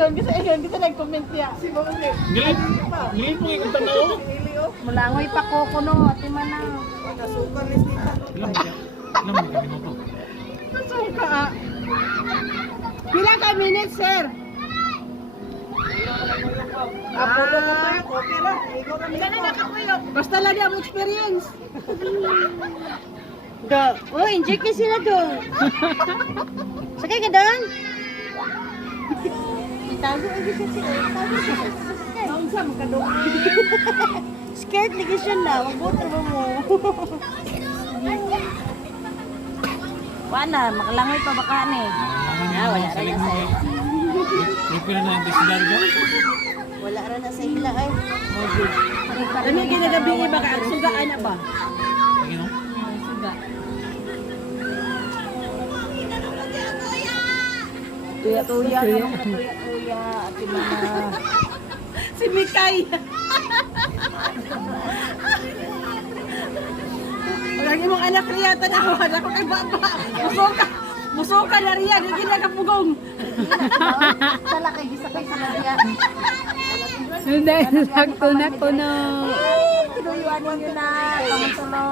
Kasi nag-comment niya. Si Mama Uli. Galing po yung tanaw. Mulangoy pa ko kuno, ati man na. Nasukan ni Tita. Ilang minuto? Nasuka ah. Pila ka minutes, sir? Apulo ko tayo, okay lang. Ikaw na minutes. Basta lang niya ang experience. Oh, enjoy ka sila doon. Sakay ka doon? Itago lagi siya sila. Ang sa magkado. Scared lagi siya na. Magbutra ba mo? Wala, makalangoy pa baka ni. Wala ra na sa Prepare na yung desidar ko. Wala ra na sa ila ay. Ano ginagabi iba ka? Sugaan na ba? Ano? Suga. Tuya-tuya. Tuya-tuya. Ati mga. Si Mikay. Lagi mong anak riya tanaw, anak ko kay baba. Musuka na riya, hindi na kapugong. Sala kay gisakay sa lariya. Hindi, sakto na ko na. Tinuyuan ninyo na. Kamutulo.